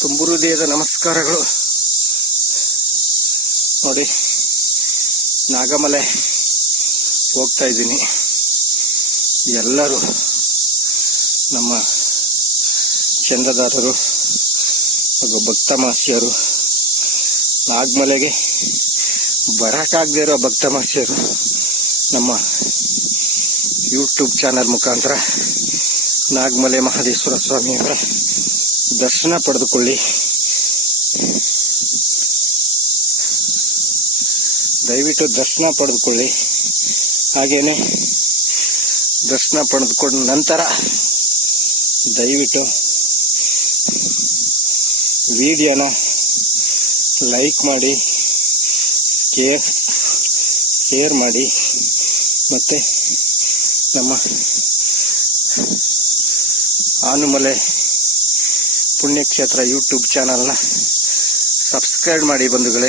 ತುಂಬು ಹೃದಯದ ನಮಸ್ಕಾರಗಳು. ನೋಡಿ, ನಾಗಮಲೆ ಹೋಗ್ತಾ ಇದ್ದೀನಿ. ಎಲ್ಲರೂ ನಮ್ಮ ಚಂದ್ರದಾರರು ಹಾಗೂ ಭಕ್ತ ಮಾಸಿಯರು, ನಾಗಮಲೆಗೆ ಬರಕ್ಕಾಗದೇ ಇರೋ ಭಕ್ತ ಮಾಸಿಯರು ನಮ್ಮ ಯೂಟ್ಯೂಬ್ ಚಾನಲ್ ಮುಖಾಂತರ ನಾಗಮಲೆ ಮಹದೇಶ್ವರ ಸ್ವಾಮಿಯವರ ದರ್ಶನ ಪಡೆದುಕೊಳ್ಳಿ. ದಯವಿಟ್ಟು ದರ್ಶನ ಪಡೆದುಕೊಳ್ಳಿ. ಹಾಗೇನೆ ದರ್ಶನ ಪಡೆದುಕೊಂಡ ನಂತರ ದಯವಿಟ್ಟು ವಿಡಿಯೋನ ಲೈಕ್ ಮಾಡಿ, ಶೇರ್ ಮಾಡಿ, ಮತ್ತೆ ನಮ್ಮ ಆನುಮಲೆ ಪುಣ್ಯಕ್ಷೇತ್ರ ಯೂಟ್ಯೂಬ್ ಚಾನಲ್ನ ಸಬ್ಸ್ಕ್ರೈಬ್ ಮಾಡಿ ಬಂಧುಗಳೇ.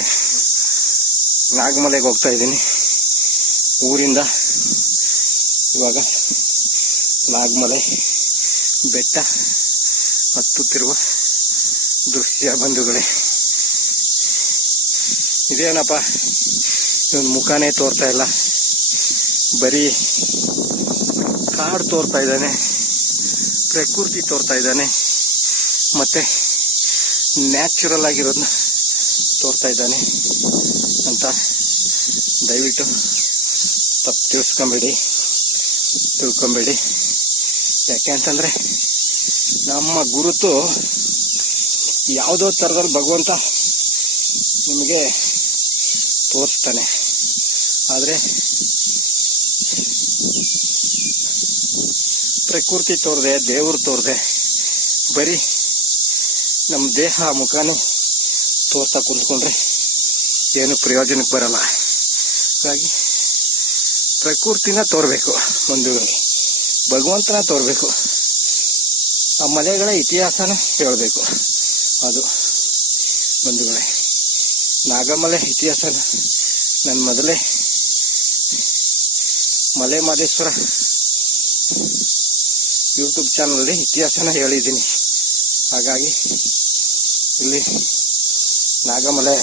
ನಾಗಮಲೆಗೆ ಹೋಗ್ತಾ ಇದ್ದೀನಿ. ಊರಿಂದ ಇವಾಗ ನಾಗಮಲೆ ಬೆಟ್ಟ ಹತ್ತುತ್ತಿರುವ ದೃಶ್ಯ ಬಂಧುಗಳೇ. ಇದೇನಪ್ಪ, ಇವನ್ ಮುಖಾನೇ ತೋರ್ತಾ ಇಲ್ಲ, ಬರೀ ಕಾಡು ತೋರ್ತಾ ಇದ್ದಾನೆ, ಪ್ರಕೃತಿ ತೋರ್ತಾ ಇದ್ದಾನೆ, ಮತ್ತೆ ನ್ಯಾಚುರಲ್ ಆಗಿರೋದನ್ನ ತೋರ್ತಾ ಇದ್ದಾನೆ ಅಂತ ದಯವಿಟ್ಟು ತಪ್ಪು ತಿಳ್ಕೊಂಬೇಡಿ. ಯಾಕೆ ಅಂತಂದ್ರೆ ನಮ್ಮ ಗುರುತು ಯಾವುದೋ ಥರದಲ್ಲಿ ಭಗವಂತ ನಿಮಗೆ ತೋರಿಸ್ತಾನೆ. ಆದರೆ ಪ್ರಕೃತಿ ತೋರದೆ, ದೇವರು ತೋರದೆ, ಬರೀ ನಮ್ಮ ದೇಹ ಮುಖಾನೇ ತೋರ್ತಾ ಕುಂತ್ಕೊಂಡ್ರೆ ಏನು ಪ್ರಯೋಜನಕ್ಕೆ ಬರಲ್ಲ. ಹಾಗಾಗಿ ಪ್ರಕೃತಿನ ತೋರ್ಬೇಕು ಬಂಧುಗಳು, ಭಗವಂತನ ತೋರ್ಬೇಕು, ಆ ಮಲೆಗಳ ಇತಿಹಾಸನ ಹೇಳಬೇಕು. ಅದು ಬಂಧುಗಳೇ, ನಾಗಮಲೆ ಇತಿಹಾಸನ ನಾನು ಮೊದಲೇ ಮಲೆ ಮಹದೇಶ್ವರ ಯೂಟ್ಯೂಬ್ ಚಾನಲಲ್ಲಿ ಇತಿಹಾಸನ ಹೇಳಿದ್ದೀನಿ. ಹಾಗಾಗಿ ಇಲ್ಲಿ ನಾಗಮಲೆ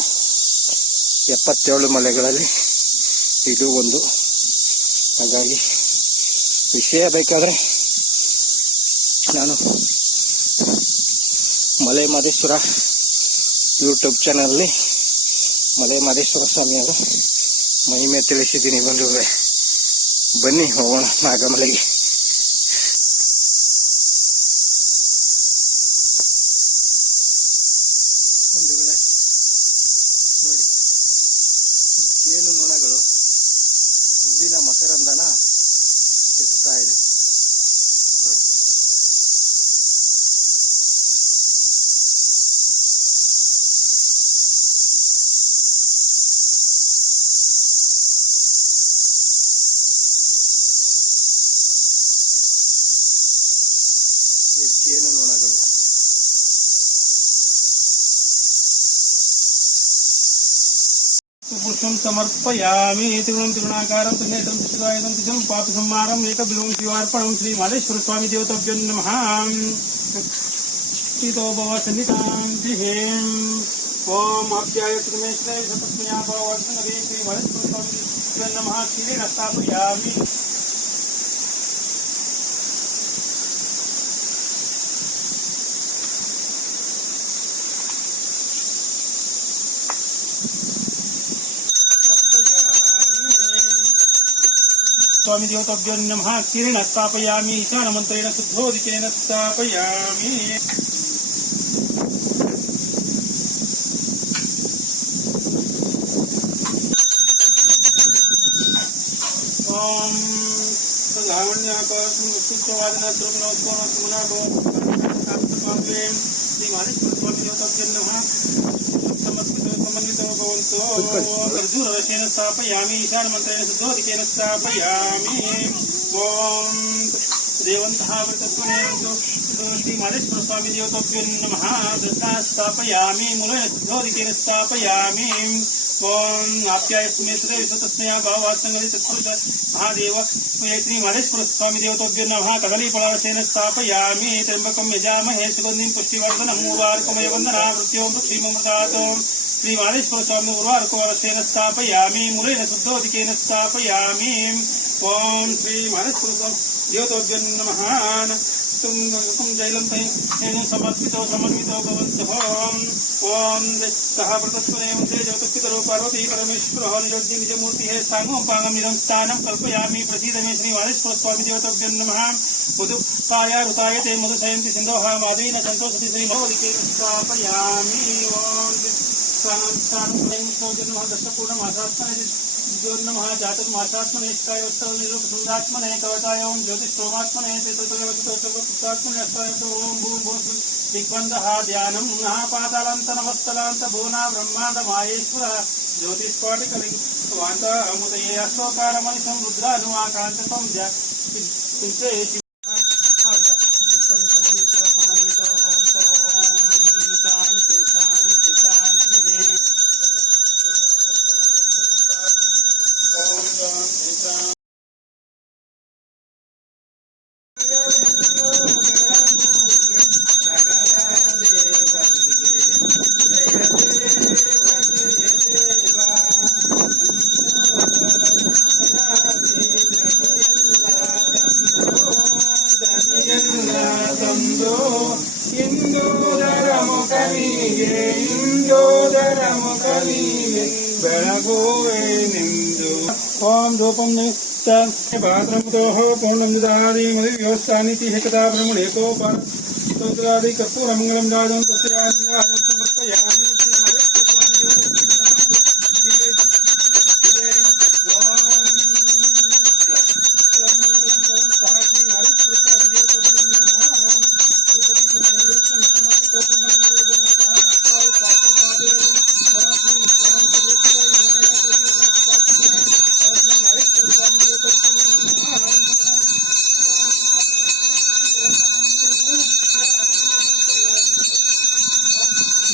77 ಮಲೆಗಳಲ್ಲಿ ಇದು ಒಂದು. ಹಾಗಾಗಿ ವಿಷಯ ಬೇಕಾದರೆ ನಾನು ಮಲೆ ಮಹದೇಶ್ವರ ಯೂಟ್ಯೂಬ್ ಚಾನಲಲ್ಲಿ ಮಲೆ ಮಹದೇಶ್ವರ ಸ್ವಾಮಿಯವರು ಮಹಿಮೆ ತಿಳಿಸಿದ್ದೀನಿ ಬಂಧುಗಳೇ. ಬನ್ನಿ ಹೋಗೋಣ ನಾಗಮಲೆಗೆ. ಬಂಧುಗಳೇ ನೋಡಿ, ಜೇನು ನೊಣಗಳು ಹೂವಿನ ಮಕರಂದನ ಎತ್ತುತ್ತಾ ಇದೆ ನೋಡಿ. ಜೇನು ನೊಣಗಳು पुष्पं समर्पयामि. त्रिगुणाकारं त्रिनेत्रं त्रिशूलायुधं त्रिशूलं पापसंहारं एकबिल्वं शिवार्पणं. श्री महेश्वर स्वामी देवताभ्यो नमः. स्थितो भव सन्निधां ओम अभ्यायत्रमेश्वरे सतस्मया भववर्षनवे. श्री महेश्वर स्वामी देवताभ्यो नमः. क्षीरेण स्थापयामि. स्वामी देवताभ्यो नमः. क्षीरेण स्थापयामि. ईशानमन्त्रेण शुद्धोदिकेन स्थापयामि. ओम लावण्याकाशं विष्णुवादनद्रुमनोत्पन्नसुमनाभो श्री महेश्वर स्वामी देवताभ्यो नमः. समन्वितो भवन्तु. अर्जुनरसेन स्थापयामि. ईशानमन्त्रेण शुद्धोदिकेन स्थापयामि. ओम देवन्तः वृतस्वनेन्तु श्री महेश्वर स्वामी देवताभ्यो नमः. दृष्टा स्थापयामि. मूलेन शुद्धोदिकेन स्थापयामि. ओम आप्याय सुमेत्रे विशतस्मया भावासंगति तत्पुरुष महादेव श्री मालेश्वर स्वामी देवतोभ्यो नमः कदली फलासेन स्थापयामि त्र्यंबकं यजामहे सुगंधिं पुष्टिवर्धनम् उर्वारुकमय वन्दना मृत्यों क्षीममृतात् श्री मालेश्वर स्वामी उर्वारुकमयसेन स्थापयामि मूलेन शुद्धोदिकेन स्थापयामि ओम श्री मालेश्वर स्वामी देवतोभ्यो नमः तुम जैलं तैं समर्पितो समन्वितो भवन्तः ओम सह प्रतस्पने मुद्रे जगत्पितरो पार्वती परमेश्वरः निजोज्जि निजमूर्तिः सांगोपांगमिदं स्थानं कल्पयामि प्रसीद मे श्री मालेश्वर स्वामी देवतोभ्यो नमः मधुपाय ऋताय ते मधुशयन्ति सिन्धोः माधवीन सन्तोषति श्री भगवतीके स्थापयामि ओम नमः दशपूर्णमासात्मने नमः जातकमासात्मने निरूपसुन्दात्मने कवचाय ओम ज्योतिष्ठोमात्मने चैतन्यवचितोत्तमपुरुषात्मने अष्टाय ओम भूम भूम दिग्बन्धः ध्यानं नमः पातालान्त नमस्तलान्त भुवना ब्रह्माण्ड माहेश्वर ज्योतिष्पाटिकलिङ्गवान्त अमुदये अशोकारमणिसं रुद्रानुवाकान्तकं चिन्तयति समन्वितो भवन्तो शान्ति शान्ति शान्तिः ओम रूपम भाद्रमुदोः पूर्णं ददाति मदिव्योस्तानीति हेकता ब्रह्मणेको पादि कर्पूरमङ्गलं दादं तस्यानि दादं समर्पयामि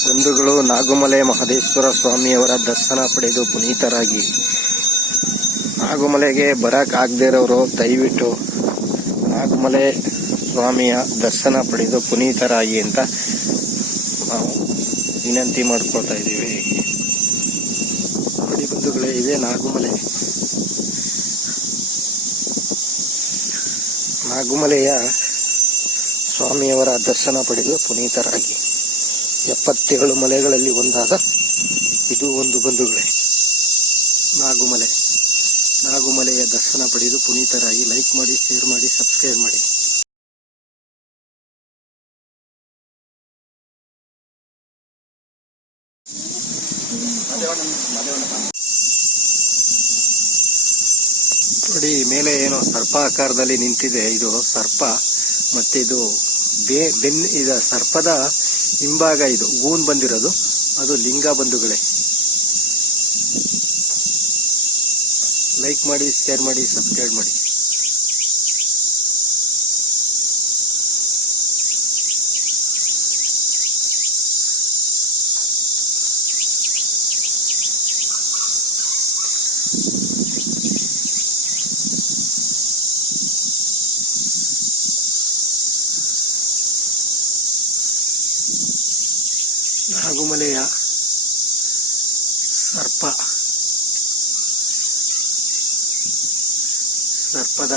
ಬಂಧುಗಳು ನಾಗುಮಲೆ ಮಹದೇಶ್ವರ ಸ್ವಾಮಿಯವರ ದರ್ಶನ ಪಡೆದು ಪುನೀತರಾಗಿ ನಾಗುಮಲೆಗೆ ಬರಕ್ ಆಗದೇ ಇರೋರು ದಯವಿಟ್ಟು ನಾಗುಮಲೆ ಸ್ವಾಮಿಯ ದರ್ಶನ ಪಡೆದು ಪುನೀತರಾಗಿ ಅಂತ ನಾವು ವಿನಂತಿ ಮಾಡ್ಕೊಳ್ತಾ ಇದ್ದೀವಿ. ನೋಡಿ ಬಂಧುಗಳೇ, ಇದೇ ನಾಗುಮಲೆಯ ಸ್ವಾಮಿಯವರ ದರ್ಶನ ಪಡೆದು ಪುನೀತರಾಗಿ 77 ಮಲೆಗಳಲ್ಲಿ ಒಂದಾದ ಇದು ಒಂದು ಬಂಧುಗಳೇ ನಾಗುಮಲೆಯ ದರ್ಶನ ಪಡೆದು ಪುನೀತರಾಗಿ. ಲೈಕ್ ಮಾಡಿ, ಶೇರ್ ಮಾಡಿ, ಸಬ್ಸ್ಕ್ರೈಬ್ ಮಾಡಿ. ನೋಡಿ, ಮೇಲೆ ಏನೋ ಸರ್ಪ ಆಕಾರದಲ್ಲಿ ನಿಂತಿದೆ. ಇದು ಸರ್ಪ ಮತ್ತೆ ಇದು ಇದು ಸರ್ಪದ ಹಿಂಭಾಗ, ಇದು ಗೂನ್ ಬಂದಿರೋದು, ಅದು ಲಿಂಗ ಬಂಧುಗಳೇ. ಲೈಕ್ ಮಾಡಿ, ಶೇರ್ ಮಾಡಿ, ಸಬ್ಸ್ಕ್ರೈಬ್ ಮಾಡಿ. ನಾಗುಮಲೆಯ ಸರ್ಪದ